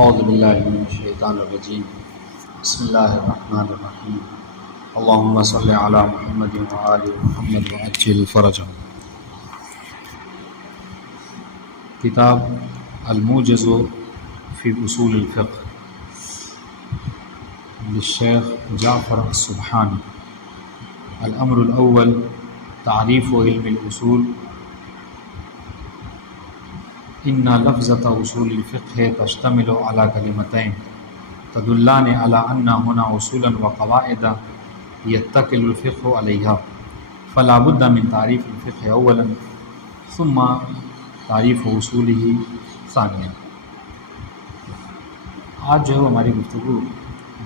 اعوذ باللہ من الشیطان الرجیم بسم اللہ الرحمن الرحیم اللہم صلی علی محمد وآل محمد وعجل فرجہم۔ کتاب الموجز فی اصول الفقہ للشیخ جعفر السبحانی۔ الامر الاول تعریف علم الاصول۔ ان لفظۃ اصول الفقہ تشتمل علی کلمتین تدلان علی ان هنا اصولا وقواعد یتکل الفقہ علیہا، فلا بد من تعریف الفقہ اولا ثم تعریف اصولہ ثانیا۔ آج جو ہماری گفتگو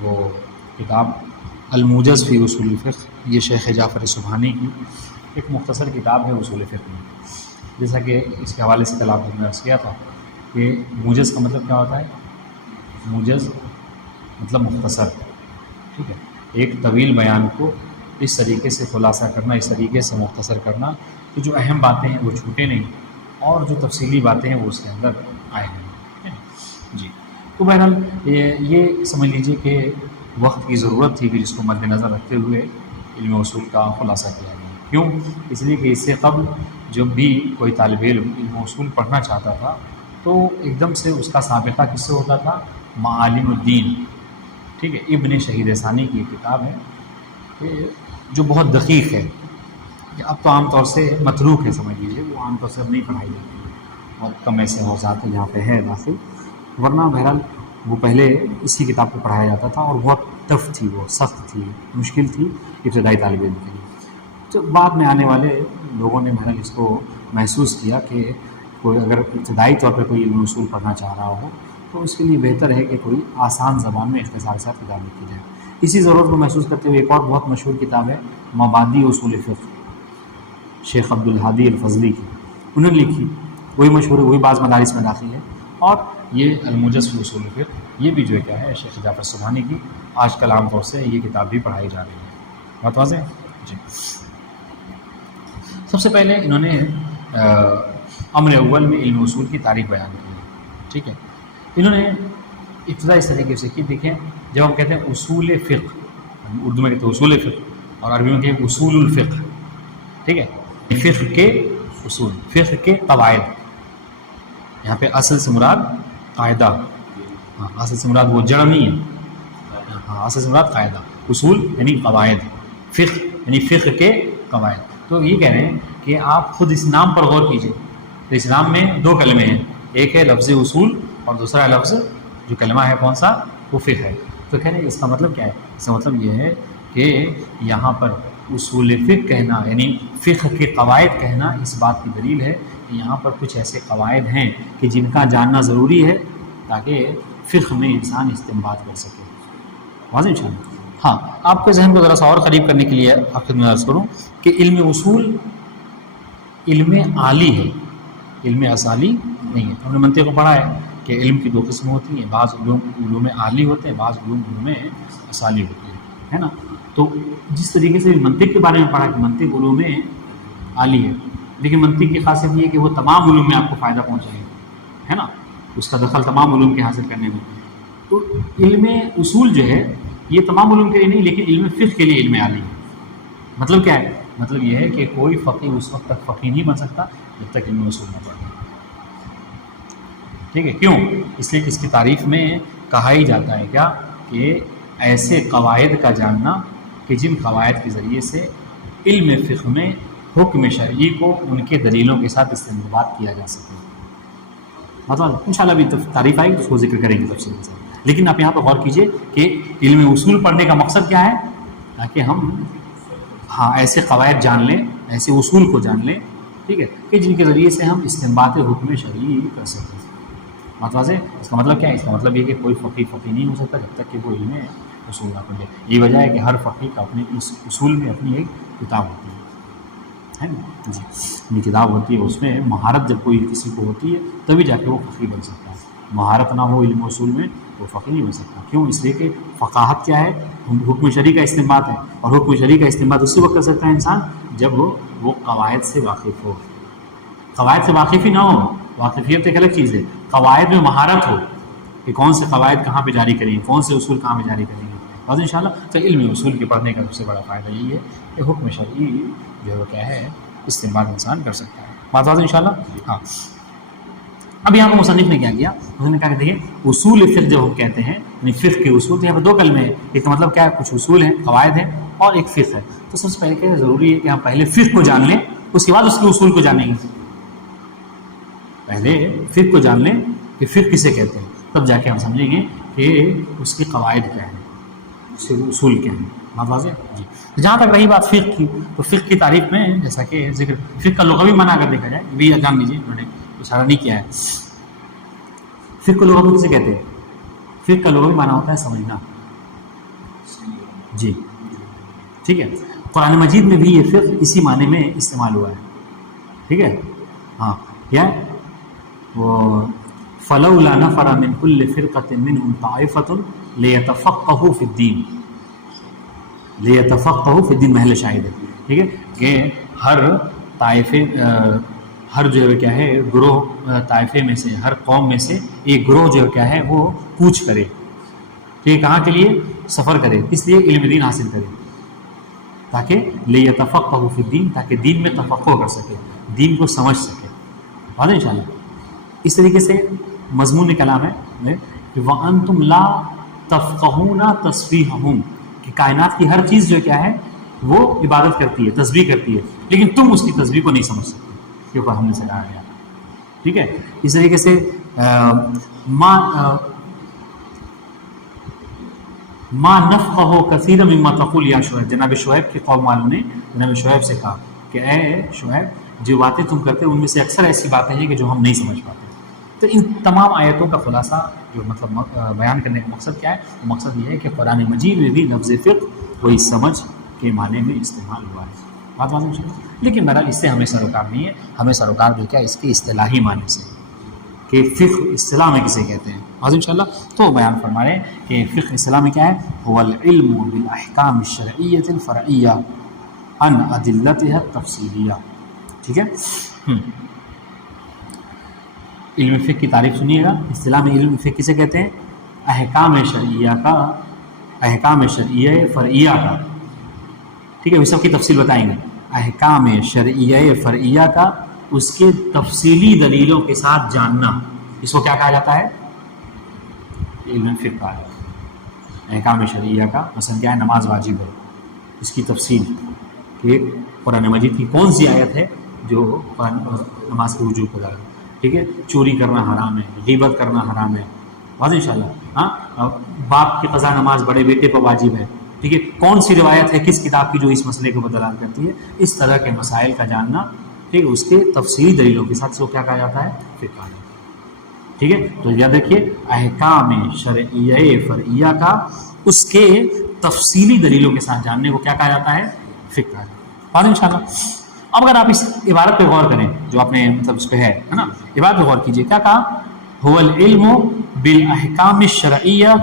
وہ کتاب الموجز فی اصول الفقہ، یہ شیخ جعفر سبحانی کی ایک مختصر کتاب ہے اصول فقہ میں۔ جیسا کہ اس کے حوالے سے کل آپ نے عرض کیا تھا کہ موجز کا مطلب کیا ہوتا ہے؟ موجز مطلب مختصر، ٹھیک ہے، ایک طویل بیان کو اس طریقے سے خلاصہ کرنا، اس طریقے سے مختصر کرنا کہ جو اہم باتیں ہیں وہ چھوٹے نہیں اور جو تفصیلی باتیں ہیں وہ اس کے اندر آئے ہیں جی۔ تو بہرحال یہ سمجھ لیجئے کہ وقت کی ضرورت تھی، پھر اس کو مد نظر رکھتے ہوئے علم اصول کا خلاصہ کیا گیا۔ کیوں؟ اس لیے کہ اس سے قبل جب بھی کوئی طالب علم علم اصول پڑھنا چاہتا تھا تو ایک دم سے اس کا سابقہ کس سے ہوتا تھا؟ معالم الدین، ٹھیک ہے، ابن شہید ثانی کی ایک کتاب ہے کہ جو بہت دقیق ہے، اب تو عام طور سے متروک ہے، سمجھ لیجیے، وہ عام طور سے اب نہیں پڑھائی جاتی، بہت کم ایسے اوزات جہاں پہ ہے داخل، ورنہ بہرحال وہ پہلے اسی کتاب کو پڑھایا جاتا تھا اور بہت ٹف تھی، وہ سخت تھی، مشکل تھی ابتدائی طالب علم کے لیے۔ تو بعد میں آنے والے لوگوں نے بہرحال اس کو محسوس کیا کہ کوئی اگر ابتدائی طور پہ کوئی علم اصول پڑھنا چاہ رہا ہو تو اس کے لیے بہتر ہے کہ کوئی آسان زبان میں اختصار کے ساتھ کتاب لکھی جائے۔ اسی ضرورت کو محسوس کرتے ہوئے ایک اور بہت مشہور کتاب ہے مبادی اصول فقہ، شیخ عبدالہادی الفضلی کی، انہوں نے لکھی، وہی مشہور ہے، وہی بعض مدارس میں داخل ہے۔ اور یہ الموجز فی اصول فقہ، یہ بھی جو ہے کیا ہے، شیخ جعفر سبحانی کی آج کل عام طور سے یہ کتاب بھی پڑھائی جا رہی ہے۔ بات واضح ہے جی۔ سب سے پہلے انہوں نے امر اول میں علم اصول کی تعریف بیان کی ہے، ٹھیک ہے۔ انہوں نے ابتدا اس طریقے سے کی، دیکھیں جب ہم کہتے ہیں اصول فقہ، اردو میں کہتے ہیں اصول فقہ اور عربی میں کہتے ہیں اصول الفقہ، ٹھیک ہے، فقہ کے اصول، فقہ کے قواعد، یہاں پہ اصل سے مراد قاعدہ، ہاں اصل سے مراد وہ جڑ نہیں ہے، ہاں اصل سے مراد قاعدہ، اصول یعنی قواعد، فقہ یعنی فقہ کے قواعد۔ تو یہ کہہ رہے ہیں کہ آپ خود اس نام پر غور کیجئے، تو اس نام میں دو کلمے ہیں، ایک ہے لفظ اصول اور دوسرا لفظ جو کلمہ ہے کون سا؟ وہ فقہ ہے۔ تو کہہ رہے ہیں اس کا مطلب کیا ہے؟ اس کا مطلب یہ ہے کہ یہاں پر اصول فقہ کہنا یعنی فقہ کے قواعد کہنا اس بات کی دلیل ہے کہ یہاں پر کچھ ایسے قواعد ہیں کہ جن کا جاننا ضروری ہے تاکہ فقہ میں انسان استنباط کر سکے۔ واضح انشاءاللہ۔ ہاں، آپ کے ذہن کو ذرا سا اور قریب کرنے کے لیے آپ خدمت عرض کروں کہ علم اصول علم عالی ہے، علم اصالی نہیں ہے۔ ہم نے منطق کو پڑھا ہے کہ علم کی دو قسم ہوتی ہیں، بعض علوم عالی ہوتے ہیں، بعض علوم اصالی ہوتے ہیں، ہے نا۔ تو جس طریقے سے منطق کے بارے میں پڑھا کہ منطق علوم عالی ہے، لیکن منطق کی خاصیت یہ ہے کہ وہ تمام علوم میں آپ کو فائدہ پہنچائے گا، ہے نا، اس کا دخل تمام علوم کے حاصل کرنے میں۔ تو علم اصول جو ہے یہ تمام علوم کے لیے نہیں، لیکن علم فقہ کے لیے علم عالی ہے۔ مطلب کیا ہے؟ مطلب یہ ہے کہ کوئی فقیہ اس وقت تک فقیہ نہیں بن سکتا جب تک علم اصول نہ پڑھے، ٹھیک ہے۔ کیوں؟ اس لیے کہ اس کی تعریف میں کہا ہی جاتا ہے کیا کہ ایسے قواعد کا جاننا کہ جن قواعد کے ذریعے سے علم فقہ میں حکم شرعی کو ان کے دلیلوں کے ساتھ استنباط کیا جا سکے۔ مطلب انشاءاللہ بھی تعریف آئے گی تو اس کو ذکر کریں گے تفصیل کے ساتھ، لیکن آپ یہاں پہ غور کیجئے کہ علم اصول پڑھنے کا مقصد کیا ہے؟ تاکہ ہم ایسے قواعد جان لیں، ایسے اصول کو جان لیں، ٹھیک ہے، کہ جن کے ذریعے سے ہم استنباط حکم شرعی کر سکیں۔ بات واضح ہے؟ اس کا مطلب کیا ہے؟ اس کا مطلب یہ کہ کوئی فقیہ نہیں ہو سکتا جب تک کہ وہ علم اصول نہ پڑھے۔ یہ وجہ ہے کہ ہر فقیہ کا اپنے اس اصول میں اپنی ایک کتاب ہوتی ہے نا جی، اپنی کتاب ہوتی ہے، اس میں مہارت جب کوئی کسی کو ہوتی ہے تبھی جا کے وہ فقیہ بن سکتا ہے، مہارت نہ ہو علم اصول میں وہ فقیہ نہیں بن سکتا۔ کیوں؟ اس لیے کہ فقاہت کیا ہے؟ حکم شرعی کا استنباط ہے، اور حکم شرعی کا استنباط اسی وقت کر سکتا ہے انسان جب وہ قواعد سے واقف ہو۔ قواعد سے واقف ہی نہ ہو، واقفیت ایک الگ چیز ہے، قواعد میں مہارت ہو، کہ کون سے قواعد کہاں پہ جاری کریں گے، کون سے اصول کہاں پہ جاری کریں گے. اور انشاءاللہ تو علم اصول کے پڑھنے کا سب سے بڑا فائدہ یہی ہے کہ حکم شرعی جو ہے وہ کیا ہے استعمال انسان کر سکتا ہے. بات واضح انشاءاللہ. ہاں اب یہاں پہ مصنف نے کیا کیا، اس نے کہا کہ دیکھیے اصول فقہ جب ہم کہتے ہیں یعنی فقہ کے اصول، تو یہاں پہ دو کلمے ہیں. ایک مطلب کیا ہے، کچھ اصول ہیں، قواعد ہیں، اور ایک فقہ ہے. تو سب سے پہلے کیا ضروری ہے کہ ہم پہلے فقہ کو جان لیں، اس کے بعد اس کے اصول کو جانیں گے. پہلے فقہ کو جان لیں کہ فقہ کسے کہتے ہیں، تب جا کے ہم سمجھیں گے کہ اس کے قواعد کیا ہیں، اس کے اصول کیا ہیں. بات واضح جی. جہاں تک رہی بات فقہ کی، تو فقہ کی تعریف میں جیسا کہ ذکر فقہ کا لغوی معنی اگر دیکھا جائے بھی جان لیجیے، انہوں نے اشارہ نہیں کیا ہے. فقہ کو لغوی کسے کہتے ہیں؟ فقہ کا لغوی معنی ہوتا ہے سمجھنا. جی ٹھیک ہے. قرآن مجید میں بھی یہ فقہ اسی معنی میں استعمال ہوا ہے. ٹھیک ہے. ہاں کیا وہ فلولا نفر من كل فرقة منهم طائفة ليتفقهوا في الدين، ليتفقهوا في الدين محل شاہد ہے. ٹھیک ہے کہ ہر طائفے ہر جو ہے کیا ہے گروہ طائفے میں سے، ہر قوم میں سے ایک گروہ جو کیا ہے وہ کوچ کرے. ٹھیک ہے. کہاں کے لیے؟ سفر کرے. اس لیے علم دین حاصل کرے، تاکہ لیتفقهوا فی الدین، تاکہ دین میں تفقہ کر سکے، دین کو سمجھ سکے. بات ہے انشاءاللہ. اس طریقے سے مضمون کلام ہے کہ وَأَنْتُمْ لَا تَفْقَهُونَ تَسْبِيحَهُمْ، کہ کائنات کی ہر چیز جو کیا ہے وہ عبادت کرتی ہے، تسبیح کرتی ہے، لیکن تم اس کی تسبیح کو نہیں سمجھ سکتے، کے اوپر ہم نے سکھایا گیا. ٹھیک ہے. اس طریقے سے ما نفقہ کثیر مما تقول یا شعیب، جناب شعیب کی قوم والوں نے جناب شعیب سے کہا کہ اے شعیب جو باتیں تم کرتے ہو ان میں سے اکثر ایسی باتیں ہیں کہ جو ہم نہیں سمجھ پاتے. تو ان تمام آیتوں کا خلاصہ جو مطلب بیان کرنے کا مقصد کیا ہے؟ مقصد یہ ہے کہ قرآن مجید میں بھی لفظ فقہ وہی سمجھ کے معنی میں استعمال ہوا ہے. بات واضح ہے. لیکن بہرحال اس سے ہمیں سروکار نہیں ہے، ہمیں سروکار جو کیا اس کے اصطلاحی معنی سے کہ فقہ اصطلاح میں کسے کہتے ہیں. حاضر انشاءاللہ تو بیان فرما رہے ہیں کہ فقہ اصطلاح میں کیا ہے؟ هو العلم بالاحکام الشرعیۃ الفرعیہ عن ادلتها التفصیلیہ. ٹھیک ہے. علم فقہ کی تعریف سنیے گا. اصطلاح میں علم فقہ کسے کہتے ہیں؟ احکام شرعیہ کا، احکام شرعیہ فرعیہ کا. ٹھیک ہے. وہ سب کی تفصیل بتائیں گے. احکام شرعیہ فرعیہ کا، اس کے تفصیلی دلیلوں کے ساتھ جاننا، اس کو کیا کہا جاتا ہے؟ علم فقہ کہا جاتا ہے. احکام شرعیہ کا مثلا کیا ہے؟ نماز واجب ہے، اس کی تفصیل کہ قرآن مجید کی کون سی آیت ہے جو نماز کے وجوب کو لاتا ہے. ٹھیک ہے. چوری کرنا حرام ہے، غیبت کرنا حرام ہے. واضح انشاءاللہ. ہاں باپ کی قضا نماز بڑے بیٹے پر واجب ہے. ٹھیک ہے. کون سی روایت ہے کس کتاب کی جو اس مسئلے کو دلالت کرتی ہے؟ اس طرح کے مسائل کا جاننا، ٹھیک ہے، اس کے تفصیلی دلیلوں کے ساتھ اس کو کیا کہا جاتا ہے؟ فقہ کہا جاتا ہے. ٹھیک ہے. تو یاد رکھیے احکام شرعیہ فرعیہ کا اس کے تفصیلی دلیلوں کے ساتھ جاننے کو کیا کہا جاتا ہے؟ فقہ کہا جاتا ہے. واضح انشاءاللہ. اب اگر آپ اس عبارت پہ غور کریں جو آپ نے مطلب اس پہ ہے نا، عبارت پہ غور کیجیے. کیا کہا؟ هو العلم بالاحکام الشرعیہ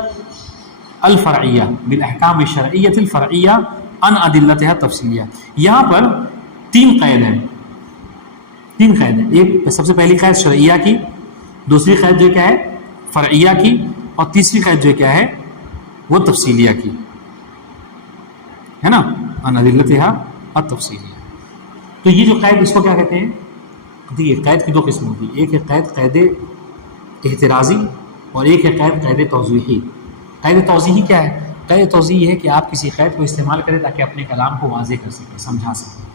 الفرعیہ، بالاحکام الشرعیۃ الفرعیہ عن ادلتها التفصیلیہ. یہاں پر تین قید ہیں، تین قید ہیں. ایک سب سے پہلی قید شرعیہ کی، دوسری قید جو کیا ہے؟ فرعیہ کی، اور تیسری قید جو کیا ہے؟ وہ تفصیلیہ کی ہے نا، عن ادلتها التفصیلیہ. تو یہ جو قید اس کو کیا کہتے ہیں؟ دیکھیے قید کی دو قسم ہوتی ہے. ایک ہے قید قید احترازی اور ایک ہے قید قید توضیحی. قید توضیحی کیا ہے؟ قید توضیحی ہے کہ آپ کسی قید کو استعمال کریں تاکہ اپنے کلام کو واضح کر سکیں، سمجھا سکیں.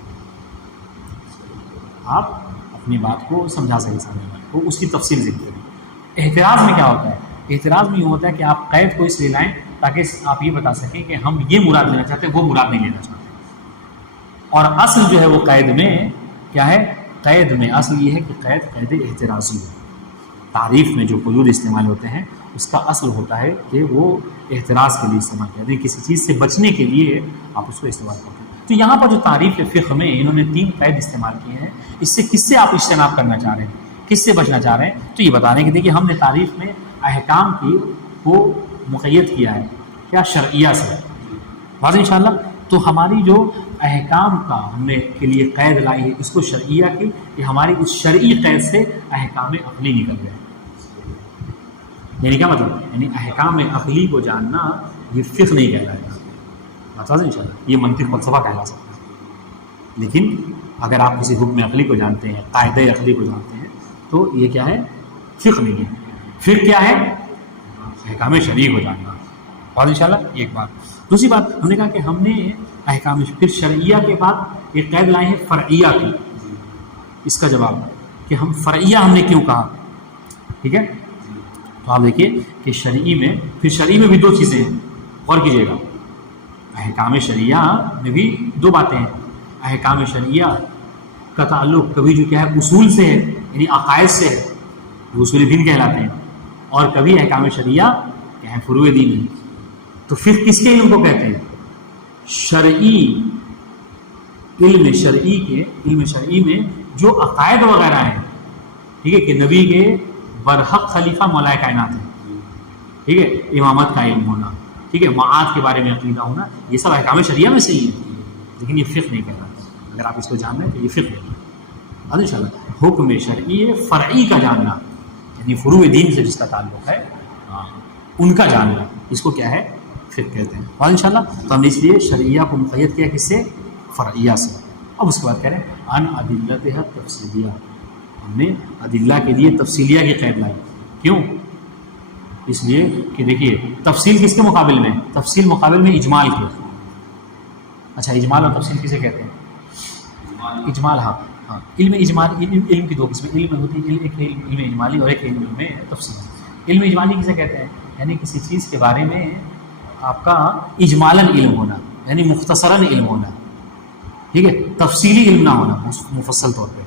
آپ اپنی بات کو سمجھا سکیں سامنے والے کو، اس کی تفصیل ذکر کریں. احتراز میں کیا ہوتا ہے؟ احتراز میں یہ ہوتا ہے کہ آپ قید کو اس لیے لائیں تاکہ آپ یہ بتا سکیں کہ ہم یہ مراد لینا چاہتے ہیں، وہ مراد نہیں لینا چاہتے. اور اصل جو ہے وہ قید میں کیا ہے؟ قید میں اصل یہ ہے کہ قید قید احترازی ہے. تعریف میں جو قیود استعمال ہوتے ہیں اس کا اصل ہوتا ہے کہ وہ احتراز کے لیے استعمال کرتے ہیں، کسی چیز سے بچنے کے لیے آپ اس کو استعمال کرتے ہیں. تو یہاں پر جو تعریف فقہ میں انہوں نے تین قید استعمال کیے ہیں، اس سے کس سے آپ اجتناب کرنا چاہ رہے ہیں، کس سے بچنا چاہ رہے ہیں؟ تو یہ بتا رہے ہیں کہ دیکھیے ہم نے تعریف میں احکام کی وہ مقید کیا ہے کیا؟ شرعیہ سے. واضح انشاءاللہ. تو ہماری جو احکام کا ہم نے کے لیے قید لائی ہے اس کو شرعیہ کی، یہ ہماری اس شرعی قید سے احکام عقلی نکل گئے. یعنی کیا مطلب؟ یعنی احکام عقلی کو جاننا یہ فقہ نہیں کہلائے گا، بات واضح ان شاء اللہ، یہ منطق فلسفہ کہلا سکتا ہے۔ لیکن اگر آپ کسی حکم عقلی کو جانتے ہیں، قاعدہ عقلی کو جانتے ہیں، تو یہ کیا ہے؟ فقہ نہیں ہے۔ فقہ کیا ہے؟ احکام شرعی کو جاننا، بات ان شاء اللہ ایک بات۔ دوسری بات ہم نے کہا کہ ہم نے احکام پھر شرعیہ کے بعد ایک قید لائے ہیں فرعیہ کی۔ اس کا جواب کہ ہم فرعیہ ہم نے کیوں کہا، ٹھیک ہے؟ تو آپ دیکھیے کہ شرعی میں، پھر شرعی میں بھی دو چیزیں ہیں، غور کیجیے گا۔ احکام شرعیہ میں بھی دو باتیں ہیں۔ احکام شرعیہ کا تعلق کبھی جو کیا ہے اصول سے ہے، یعنی عقائد سے ہے، جو اصول دین کہلاتے ہیں، اور کبھی احکام شرعیہ کیا ہے فروع دین ہے۔ تو فقہ کس کے علم کو کہتے ہیں؟ شرعی علم شرعی کے علم شرعی میں جو عقائد وغیرہ ہیں، ٹھیک ہے، کہ نبی کے برحق خلیفہ مولائے کائنات ہے، ٹھیک ہے، امامت کا علم ہونا، ٹھیک ہے، معاد کے بارے میں عقیدہ ہونا، یہ سب احکام شرعیہ میں صحیح ہے، لیکن یہ فقہ نہیں کہلاتا۔ اگر آپ اس کو جان رہے ہیں تو یہ فقہ نہیں ہے ان شاء اللہ۔ حکم شرعی فرعی کا جاننا، یعنی فروع دین سے جس کا تعلق ہے ان کا جاننا، اس کو کیا ہے؟ فقہ کہتے ہیں، اور ان شاء اللہ۔ تو ہم نے اس لیے شرعیہ کو مقید کیا کس سے؟ فرعیہ سے۔ اب اس کے بعد کہہ رہے ہیں ان ادلتہ تفصیلیہ، ہم نے ادلہ کے لیے تفصیلیہ کی قید لائی۔ کیوں؟ اس لیے کہ دیکھیے تفصیل کس کے مقابل میں؟ تفصیل مقابل میں اجمال کے۔ اچھا، اجمال اور تفصیل کسے کہتے ہیں؟ اجمال، ہاں ہاں، علم اجمال، علم کی دو قسمیں علم ہوتی ہے، ایک ہے علم اجمالی اور ایک علم میں تفصیل۔ علم اجمالی کسے کہتے ہیں؟ یعنی کسی چیز کے بارے میں آپ کا اجمالاً علم ہونا، یعنی مختصراً علم ہونا، ٹھیک ہے، تفصیلی علم نہ ہونا مفصل طور پہ،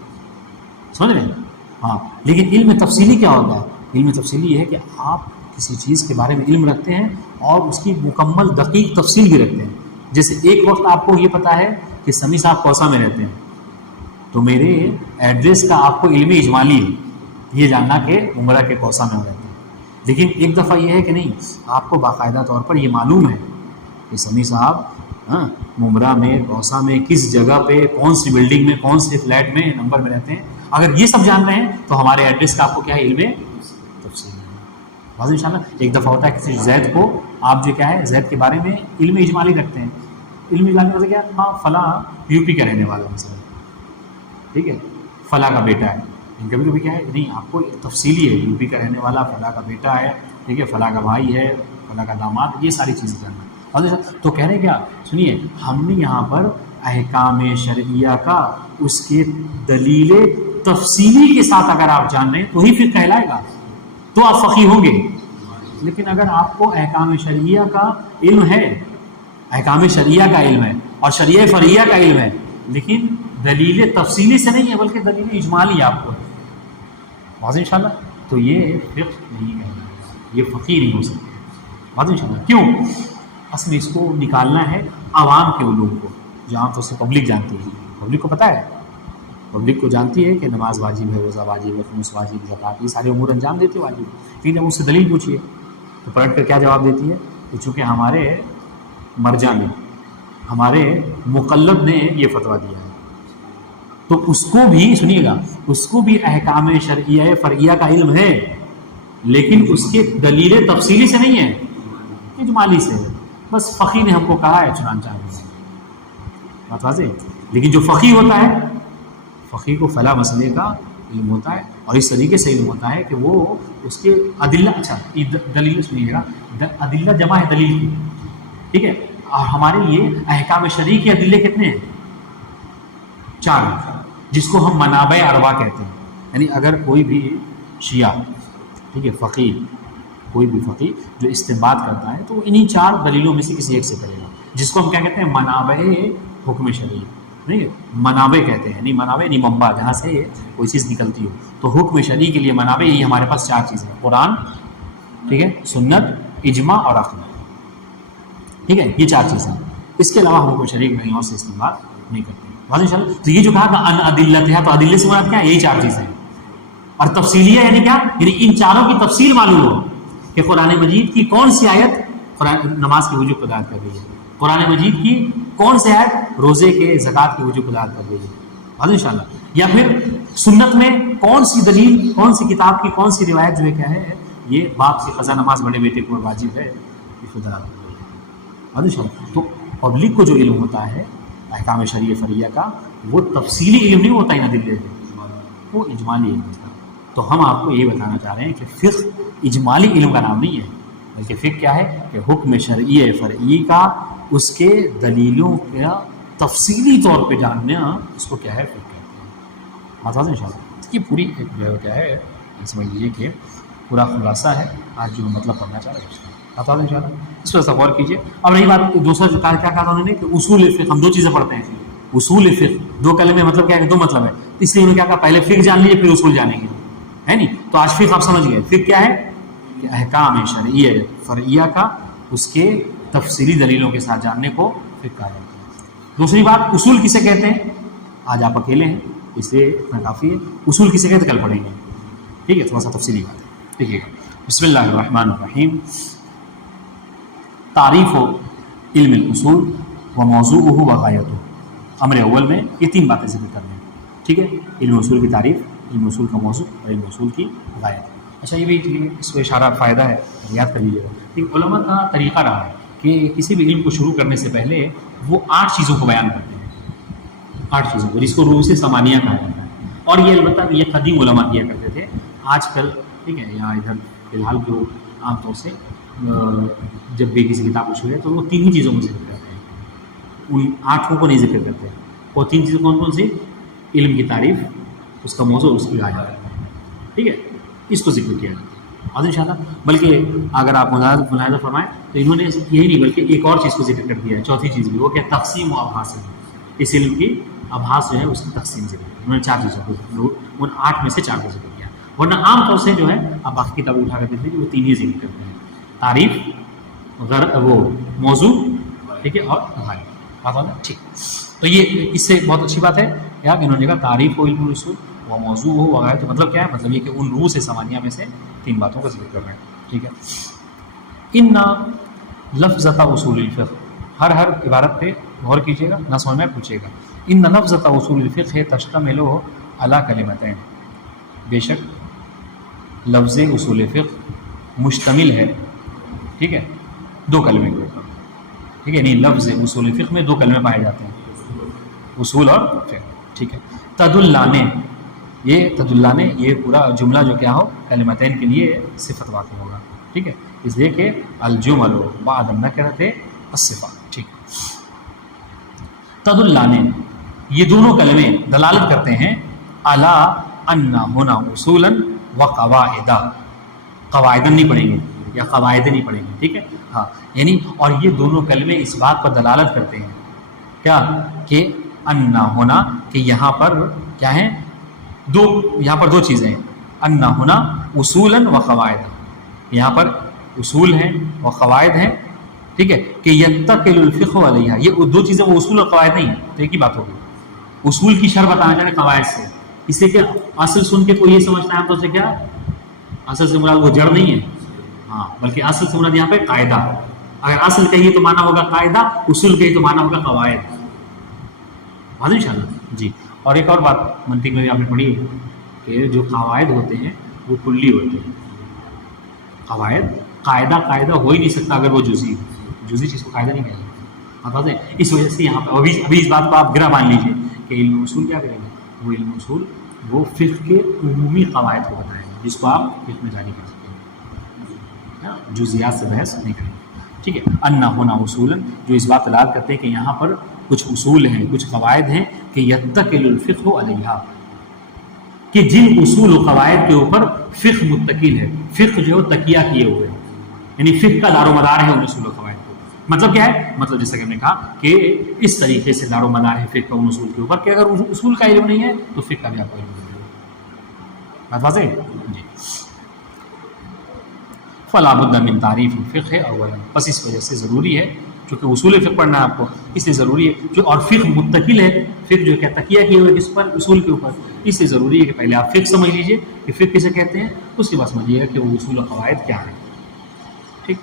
سمجھ رہے ہیں؟ ہاں، لیکن علم تفصیلی کیا ہوتا ہے؟ علم تفصیلی یہ ہے کہ آپ کسی چیز کے بارے میں علم رکھتے ہیں اور اس کی مکمل دقیق تفصیل بھی رکھتے ہیں۔ جیسے ایک وقت آپ کو یہ پتا ہے کہ سمیع صاحب کوسہ میں رہتے ہیں، تو میرے ایڈریس کا آپ کو علم اجمالی ہے، یہ جاننا کہ عمرہ کے کوسہ میں رہتے ہیں۔ لیکن ایک دفعہ یہ ہے کہ نہیں، آپ کو باقاعدہ طور پر یہ معلوم ہے کہ سمیع صاحب ممرہ میں، کوسہ میں، کس جگہ پہ، کون سی بلڈنگ میں، کون سے فلیٹ میں، نمبر میں رہتے ہیں۔ اگر یہ سب جان رہے ہیں تو ہمارے ایڈریس کا آپ کو کیا ہے؟ علم تفصیل ہے، واضح ان شاء اللہ۔ ایک دفعہ ہوتا ہے کسی زید کو آپ جو کیا ہے زید کے بارے میں علم اجمالی رکھتے ہیں۔ علم اجمالی مطلب کیا؟ ہاں فلاں یو پی کا رہنے والا مثلا، ٹھیک ہے، فلاں کا بیٹا ہے۔ کبھی کبھی کیا ہے نہیں، آپ کو تفصیلی ہے، یو پی کا رہنے والا، فلاں کا بیٹا ہے، ٹھیک ہے، فلاں کا بھائی ہے، فلاں کا داماد، یہ ساری چیزیں جاننا۔ تو کہہ رہے کیا؟ سنیے، ہم نے یہاں پر احکام شرعیہ کا اس کے دلیل تفصیلی کے ساتھ اگر آپ جان رہے ہیں تو ہی پھر کہلائے گا، تو آپ فقیہ ہوں گے۔ لیکن اگر آپ کو احکام شرعیہ کا علم ہے، احکام شرعیہ کا علم ہے اور شرعیہ فرعیہ کا علم ہے، لیکن دلیل تفصیلی سے نہیں ہے بلکہ دلیل اجمالی آپ کو ہے، واضح انشاءاللہ، تو یہ فقہ نہیں ہے، یہ فقیہ نہیں ہو سکتے، واضح انشاءاللہ۔ کیوں؟ اصل میں اس کو نکالنا ہے عوام کے علوم کو، جو عام طور سے پبلک جانتی ہے۔ پبلک کو پتہ ہے، پبلک کو جانتی ہے کہ نماز واجب ہے، روزہ واجب ہے، خمس واجب، زکوٰۃ، یہ سارے امور انجام دیتے واجب، لیکن جب اس سے دلیل پوچھیے تو پلٹ کر کیا جواب دیتی ہے؟ کہ چونکہ ہمارے مرجع میں، ہمارے مقلد نے یہ فتویٰ دیا ہے، تو اس کو بھی سنیے گا، اس کو بھی احکام شرعیہ فرعیہ کا علم ہے، لیکن اس کے دلیل تفصیلی سے نہیں ہے، اجمالی سے ہے، بس فقیہ نے ہم کو کہا ہے چنانچہ بات واضح۔ لیکن جو فقیہ ہوتا ہے، فقیہ کو فلاں مسئلے کا علم ہوتا ہے اور اس طریقے سے علم ہوتا ہے کہ وہ اس کے ادلہ، اچھا دلیل سنیے گا، ادلہ جمع ہے دلیل کی، ٹھیک ہے، اور ہمارے لیے احکام شرعی کے ادلے کتنے ہیں؟ 4، جس کو ہم منابع اربع کہتے ہیں۔ یعنی اگر کوئی بھی شیعہ، ٹھیک ہے، فقیہ، کوئی بھی فقیہ جو استنباط کرتا ہے تو وہ انہی 4 دلیلوں میں سے کسی ایک سے کرے گا، جس کو ہم کیا کہتے ہیں؟ منابع حکم شرعی، نہیں ہے، منابع کہتے ہیں، یعنی منابع یعنی منبع، جہاں سے کوئی چیز نکلتی ہو۔ تو حکم شرعی کے لیے منابع یہی ہمارے پاس 4 چیزیں ہیں، قرآن، ٹھیک ہے، سنت، اجماع اور عقل، ٹھیک ہے، یہ 4 چیزیں۔ اس کے علاوہ حکم شرعی کہیں اور سے استنباط نہیں کرتے، واضح انشاءاللہ۔ تو یہ جو کہا تھا ان ادلتہ، تو ادلے سے مراد کیا ہے؟ یہی 4 چیزیں ہیں۔ اور تفصیلیہ یعنی کیا؟ یعنی ان 4 کی تفصیل معلوم ہو کہ قرآن مجید کی کون سی آیت نماز کی وجوب کو ہدایت کر رہی ہے، قرآن مجید کی کون سی آیت روزے کے زکوٰۃ کی وجوب کو ہدایت کر رہی ہے، واضح انشاءاللہ۔ یا پھر سنت میں کون سی دلیل، کون سی کتاب کی کون سی روایت جو ہے کیا ہے یہ باپ سے قضا نماز بڑے بیٹے کو واجب ہے، یہ خود تو پبلک کو جو علم ہوتا ہے احکام شرعیہ فریہ کا، وہ تفصیلی علم نہیں ہوتا ہے نا دل، وہ اجمالی علم ہوتا ہے۔ تو ہم آپ کو یہ بتانا چاہ رہے ہیں کہ فقہ اجمالی علم کا نام نہیں ہے، بلکہ فقہ کیا ہے کہ حکم شرعی فرعی کا، اس کے دلیلوں کا تفصیلی طور پہ جاننا، اس کو کیا ہے فقہ کہتے ہیں۔ بات ان شاء اللہ یہ پوری ایک جو کیا ہے سمجھ لیجیے کہ پورا خلاصہ ہے آج جو مطلب پڑھنا چاہ رہے ہیں اس کا، بتا دیں ان شاء اللہ اس پر غور کیجیے۔ اب رہی بات دوسرا جو کیا کہا انہوں نے کہ اصول فقہ، ہم دو چیزیں پڑھتے ہیں، اصول فقہ دو کلمے مطلب کیا ہے کہ دو مطلب ہے، اس لیے انہوں نے کیا کہا پہلے فقہ جان لیجیے پھر اصول جانیں گے، ہے نہیں؟ تو آج فقہ آپ سمجھ گئے، فقہ کیا ہے کہ احکام شرعیہ فرعیہ کا اس کے تفصیلی دلیلوں کے ساتھ جاننے کو فقہ کہا جاتا ہے۔ دوسری بات اصول کسے کہتے ہیں، آج آپ اکیلے ہیں اس لیے اتنا کافی ہے، اصول کسے کہتے ہیں کل پڑھیں گے، ٹھیک ہے؟ تھوڑا سا تفصیلی بات ہے، دیکھیے گا۔ بسم اللہ الرحمن الرحیم۔ تعریف و علم الاصول و موضوعہ و غایتہ، امر اول میں یہ تین باتیں ذکر کرنے ہیں، ٹھیک ہے؟ علم اصول کی تعریف، علم اصول کا موضوع اور علم اصول کی غایت۔ اچھا یہ بھی اس کو اشارہ فائدہ ہے، یاد کر لیجیے گا۔ علماء کا طریقہ رہا ہے کہ کسی بھی علم کو شروع کرنے سے پہلے وہ 8 چیزوں کو بیان کرتے ہیں، 8 چیزوں کو، جس کو رؤوس ثمانیہ کہا جاتا ہے۔ اور یہ البتہ یہ قدیم علماء کیا کرتے تھے، آج کل ٹھیک ہے یہاں ادھر فی الحال جو عام طور سے جب بھی کسی کتاب کو شروع ہے تو وہ 3 ہی چیزوں کو ذکر کرتے ہیں، ان 8 کو نہیں ذکر کرتے۔ اور 3 چیزیں کون کون سی؟ علم کی تعریف، اس کا موضوع، اس کی غایت، ٹھیک ہے؟ اس کو ذکر کیا جاتا ہے ان شاء اللہ۔ بلکہ اگر آپ ملاحظہ فرمائیں تو انہوں نے یہی نہیں بلکہ ایک اور چیز کو ذکر کر دیا ہے، چوتھی چیز بھی، وہ کہ تقسیم و ابحاث ہے۔ اس علم کی ابحاث جو ہے اس کی تقسیم ذکر کی، انہوں نے 4 چیزوں کو، ان 8 میں سے 4 کو ذکر کیا، ورنہ عام طور سے جو ہے آپ باقی کتابیں اٹھا کرتے تھے وہ 3 ہی ذکر کرتے ہیں، تعریف، وہ موضوع، ٹھیک ہے، اور غایت، بات ہونا ٹھیک۔ تو یہ اس سے بہت اچھی بات ہے یار کہ انہوں نے کہا تعریف و علم الاصول وہ موضوع ہو وغیرہ، تو مطلب کیا ہے؟ مطلب یہ کہ ان رؤوس ثمانیہ میں سے 3 باتوں کا ذکر کر رہے ہیں، ٹھیک ہے؟ ان لفظۃ اصول الفقہ، ہر عبارت پہ غور کیجیے گا، نہ سمجھ میں پوچھیے گا۔ ان لفظۃ اصول الفقہ تشتمل علی کلمتین، بے شک لفظ اصول فقہ مشتمل ہے، ٹھیک ہے، 2 کلمے کے اوپر، ٹھیک ہے؟ یعنی لفظ اصول فقہ میں 2 کلمے پائے جاتے ہیں، اصول اور فقہ، ٹھیک ہے؟ تدلانے، یہ تدلانے یہ پورا جملہ جو کیا ہو کلمتین کے لیے صفت واقع ہوگا، ٹھیک ہے؟ اس لیے کہ الجمل بعد النکرۃ الصفات، ٹھیک ہے؟ تدلانے یہ دونوں کلمے دلالت کرتے ہیں علی ان ہونا اصولا و قواعد، قواعد نہیں پڑھیں گے یا قواعد نہیں پڑھیں گے، ٹھیک ہے؟ ہاں، یعنی اور یہ دونوں کلمے اس بات پر دلالت کرتے ہیں کیا کہ ان ہونا، کہ یہاں پر کیا ہے، یہاں پر 2 چیزیں ہیں، ان ہونا اصولا و قواعد، یہاں پر اصول ہیں اور قواعد ہیں، ٹھیک ہے؟ کہ یتکل الفقہ علیہا، یہ 2 چیزیں وہ اصول اور قواعد نہیں ہیں، تو ایک ہی بات ہوگی، اصول کی شرح بتانا چاہ رہے قواعد سے، اس لیے کہ اصل سن کے کوئی یہ سمجھتا ہے تو سے کیا اصل سے مراد وہ جڑ نہیں ہے، ہاں، بلکہ اصل سے مراد یہاں پہ قاعدہ، اگر اصل کہیے تو مانا ہوگا قاعدہ، اصول کہیے تو مانا ہوگا قواعد، بات ان شاء اللہ جی۔ اور ایک اور بات منطق میں بھی آپ نے پڑھی ہے کہ جو قواعد ہوتے ہیں وہ کلی ہوتے ہیں، قاعدہ ہو ہی نہیں سکتا اگر وہ جزئی چیز کو قاعدہ نہیں کہیں گے، بتا دیں۔ اس وجہ سے یہاں پہ ابھی اس بات کو آپ گرہ مان لیجیے کہ علم اصول کیا کریں گے، وہ علم اصول وہ فقہ کے عمومی قواعد کو بتائیں گے جس کو آپ فقہ میں جاری کر سکتے ہیں، جزیات سے بحث نہیں کریں گے، ٹھیک ہے؟ ان ہونا اصولاً جو اس بات دلالت کرتے ہیں کہ یہاں پر کچھ اصول ہیں، کچھ قواعد ہیں کہ یتکل الفقہ علیہا، کہ جن اصول و قواعد کے اوپر فقہ متکل ہے، فقہ جو ہے تکیہ کیے ہوئے ہیں، یعنی فقہ کا دار و مدار ہے ان اصول و قواعد کو۔ مطلب کیا ہے؟ مطلب جیسا کہ ہم نے کہا کہ اس طریقے سے دار و مدار ہے فقہ کا ان اصول کے اوپر کہ اگر اصول کا علم نہیں ہے تو فقہ کا بھی آپ کو علم نہیں ہے، بات واضح ہے جی۔ فلا بد من تعریف الفقہ اولا، بس اس وجہ سے ضروری ہے چونکہ اصول فقہ پڑھنا ہے آپ کو، اس لیے ضروری ہے جو، اور فقہ متکل ہے، فقہ جو ہے تکیہ کیے ہوئے کس پر، اصول کے اوپر، اس لیے ضروری ہے کہ پہلے آپ فقہ سمجھ لیجیے کہ فقہ کسے کہتے ہیں، اس کے بعد سمجھیے گا کہ وہ اصول و قواعد کیا ہیں، ٹھیک؟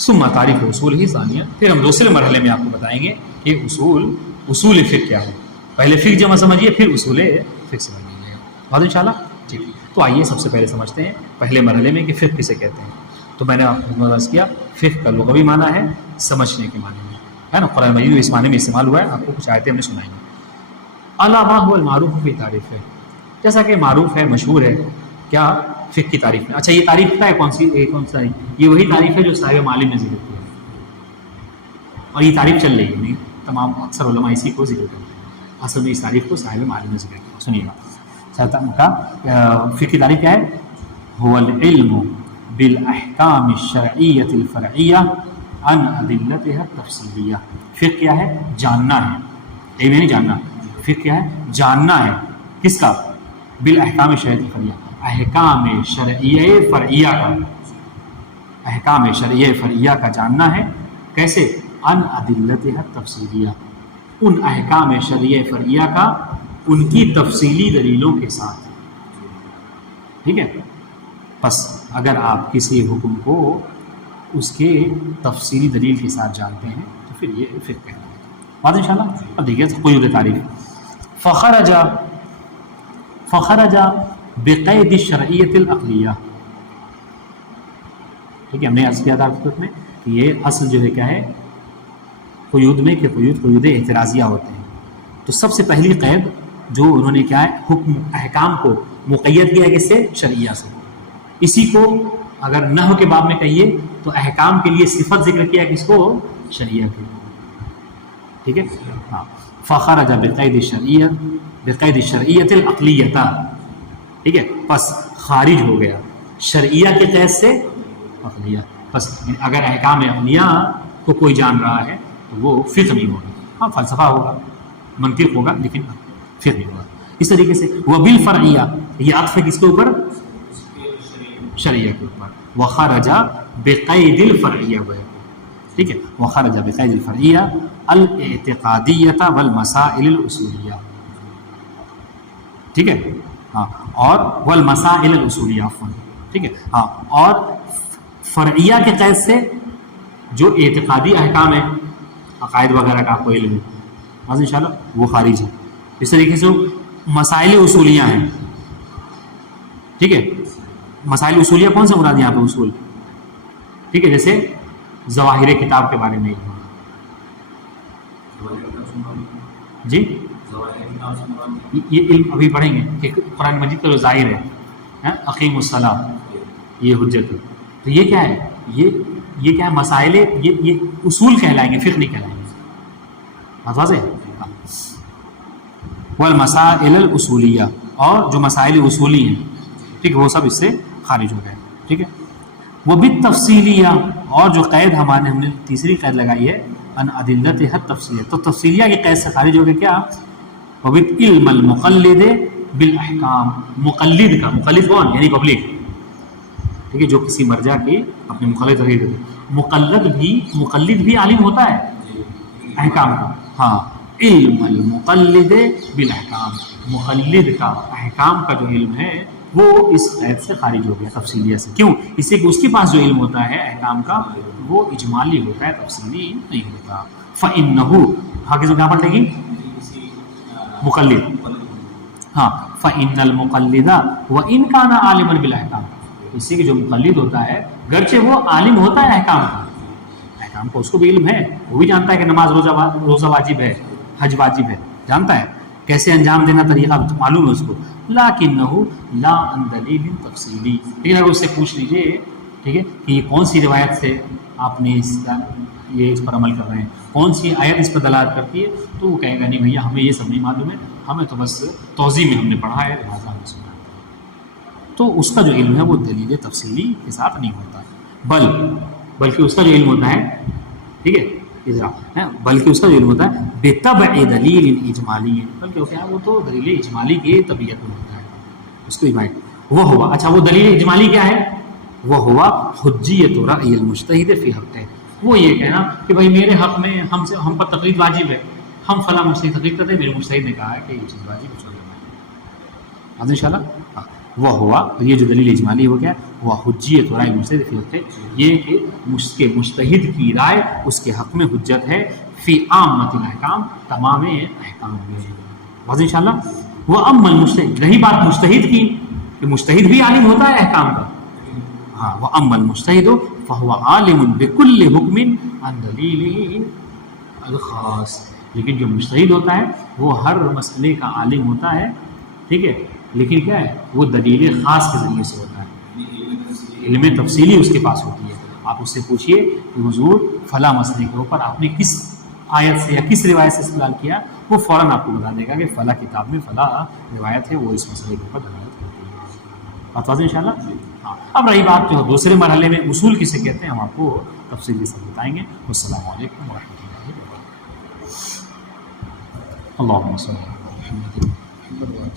ثم تعریف اصول ہی ثانیہ، پھر ہم دوسرے مرحلے میں آپ کو بتائیں گے کہ اصول فقہ کیا ہے، پہلے فقہ جمع سمجھیے پھر اصول فقہ سمجھ لیجیے گا، بعد انشاءاللہ ٹھیک ہے، تو آئیے سب سے پہلے سمجھتے ہیں پہلے مرحلے میں کہ فقہ کسے کہتے ہیں. تو میں نے آپ کو عرض کیا فقہ کا لغوی معنی ہے سمجھنے کے معنی میں، ہے نا. قرآن مجید اس معنی میں استعمال ہوا ہے. آپ کو کچھ آیتیں ہم نے سنائیں گے. علامہ هو المعروف کی تعریف ہے، جیسا کہ معروف ہے مشہور ہے کیا فقہ کی تعریف میں. اچھا یہ تعریف کیا ہے، کون سا ہے؟ یہ وہی تعریف ہے جو صاحب معالم نے ذکر کیا ہے، اور یہ تعریف چل رہی ہے. نہیں تمام اکثر علماء اسی کو ذکر کرتے ہیں، اصل میں اس تعریف کو صاحب معالم نے ذکر کیا. سنیے گا کا فقہ کی تعریف کیا ہے. هو العلم بالاحکام الشرعیۃ الفرعیہ عن ادلتها التفصیلیہ. فقہ کیا ہے؟ جاننا ہے. علم نہیں جاننا. فقہ کیا ہے؟ جاننا ہے. کس کا؟ بالاحکام الشرعیۃ الفرعیہ، احکام شرعیہ فرعیہ کا. احکام شرعیہ فرعیہ کا جاننا ہے. کیسے؟ عن ادلتها التفصیلیہ، ان احکام شرعیہ فرعیہ کا ان کی تفصیلی دلیلوں کے ساتھ. ٹھیک ہے. بس اگر آپ کسی حکم کو اس کے تفصیلی دلیل کے ساتھ جانتے ہیں تو پھر یہ فقہ کہلاتا ہے. بات انشاءاللہ. اب دیکھیے قیود تعریف. فخرج بقید الشرعیۃ العقلیہ. ٹھیک ہے، ہم نے عرض کیا تھا میں کہ یہ اصل جو ہے کیا ہے قیود میں کہ قیود اعتراضیہ ہوتے ہیں. تو سب سے پہلی قید جو انہوں نے کیا ہے حکم احکام کو مقید کیا ہے کس سے؟ شرعیہ سے. اسی کو اگر نحو کے باب میں کہیے تو احکام کے لیے صفت ذکر کیا ہے کس کو؟ شرعیہ کے. ٹھیک ہے. ہاں. فخرج بقید الشرعیۃ العقلیہ. ٹھیک ہے، پس خارج ہو گیا شرعیہ کے قید سے عقلیہ. بس اگر احکام عقلیہ کو کوئی جان رہا ہے تو وہ فقہ نہیں ہوگا. ہاں فلسفہ ہوگا، منطق ہوگا، لیکن فقہ نہیں ہوگا. اس طریقے سے وہ بالفرعیہ، یہ عطف ہے کس کے اوپر؟ شرعیہ کے اوپر. وخرج بقید الفرعیہ. ٹھیک ہے. وخرج بقید الفرعیہ الاعتقادیۃ والمسائل الاصولیہ. ٹھیک ہے. ہاں. اور والمسائل الاصولیہ. ٹھیک ہے. ہاں. اور فرعیہ کے قید سے جو اعتقادی احکام ہیں، عقائد وغیرہ کا آپ کو علم ہے انشاءاللہ، وہ خارج ہے. اس طریقے سے مسائل اصولیہ ہیں. ٹھیک ہے. مسائل اصولیہ کون سے مراد یہاں پہ؟ اصول. ٹھیک ہے. جیسے ظواہر کتاب کے بارے میں جی یہ علم ابھی پڑھیں گے کہ قرآن مجید کا جو ظاہر ہے اقیم الصلاۃ، یہ حجت ہے. تو یہ کیا ہے؟ یہ کیا ہے؟ مسائل یہ اصول کہلائیں گے، فقہ نہیں کہلائیں گے. بات واضح ہے. والمسائل الاصولیہ، اور جو مسائل اصولی ہیں ٹھیک ہے وہ سب اس سے خارج ہو گئے. ٹھیک ہے. وہ بالتفصیلیہ، اور جو قید ہم نے تیسری قید لگائی ہے ان ادلتها التفصیلیہ، تو تفصیلیہ کی قید سے خارج ہو گئے کیا؟ وبالعلم المقلد بالاحکام. مقلد کا، مقلد کون؟ یعنی پبلک. ٹھیک ہے. جو کسی مرجع کی اپنے مقلد تقریر کرتے. مقلد بھی عالم ہوتا ہے احکام کا. ہاں. علم المقلد بالاحکام، مقلد کا احکام کا جو علم ہے وہ اس قید سے خارج ہو گیا تفصیلیہ سے. کیوں؟ اس سے کہ اس کے پاس جو علم ہوتا ہے احکام کا وہ اجمالی ہوتا ہے، تفصیلی نہیں ہوتا. فإنہ حافظ کہاں پر لگی؟ مقلد. ہاں. فإن المقلد وإن كان عالما بالاحکام. اس سے کہ جو مقلد ہوتا ہے گرچہ وہ عالم ہوتا ہے احکام کا، احکام کا اس کو بھی علم ہے، وہ بھی جانتا ہے کہ نماز روزہ واجب ہے، حج واجب ہے، جانتا ہے کیسے انجام دینا طریقہ معلوم ہے اس کو. لکنہ لا عن دلیل تفصیلی. لیکن اگر اس سے پوچھ لیجئے ٹھیک ہے کہ یہ کون سی روایت سے آپ نے اس پر عمل کر رہے ہیں، کون سی آیت اس پر دلالت کرتی ہے، تو وہ کہے گا نہیں بھیا ہمیں یہ سب نہیں معلوم ہے، ہمیں تو بس توضیح میں ہم نے پڑھا ہے، لہٰذا ہم نے سنا. تو اس کا جو علم ہے وہ دلیل تفصیلی کے ساتھ نہیں ہوتا، بلکہ اس کا جو علم ہوتا ہے ٹھیک ہے بلکہ اس کا جو علم ہوتا ہے بطبع دلیل اجمالی ہے، بلکہ کیا ہے وہ تو دلیل اجمالی کی طبیعت میں ہوتا ہے اس کو اجمالی. وہ ہوا اچھا وہ دلیل اجمالی کیا ہے؟ وہ ہوا حجیت رأی المجتہد فی حق ہے. وہ یہ کہنا کہ بھائی میرے حق میں ہم پر تقلید واجب ہے، ہم فلاں مجتہد تقلید کرتے ہیں، میرے مجتہد نے کہا ہے کہ یہ چیز واجب ہے. ان شاء اللہ وہ ہوا. یہ جو دلیل اجمالی ہو گیا وہ حجیت رائے مجتہد فی حق ہے، یہ کہ مجتہد کی رائے اس کے حق میں حجت ہے فی عامۃ الاحکام، تمام احکام میں. واضح ان شاء اللہ. وہ اما المجتہد، رہی بات مجتہد کی کہ مجتہد بھی عالم ہوتا ہے احکام کا. ہاں وَأَمَّا الْمُجْتَهِدُ فَهُوَ عَالِمٌ بِكُلِّ حُكْمٍ عَنْ دَلِيلِهِ الْخَاص. لیکن جو مجتہد ہوتا ہے وہ ہر مسئلے کا عالم ہوتا ہے, ٹھیک ہے, لیکن کیا ہے وہ دلیل خاص کے ذریعے سے ہوتا ہے, علم تفصیلی اس کے پاس ہوتی ہے. آپ اس سے پوچھئے کہ حضور فلاں مسئلے کے اوپر آپ نے کس آیت سے یا کس روایت سے استدلال کیا, وہ فوراً آپ کو بتا دے گا کہ فلاں کتاب میں فلاں روایت ہے, وہ اس مسئلے کے اوپر دلالت کرتی ہے. بات واضح انشاءاللہ. ہاں اب رہی بات جو دوسرے مرحلے میں اصول کسے کہتے ہیں, ہم آپ کو تفصیلی سے بتائیں گے. والسلام علیکم ورحمۃ اللہ وبرکاتہ. اللہم صلی علی محمد.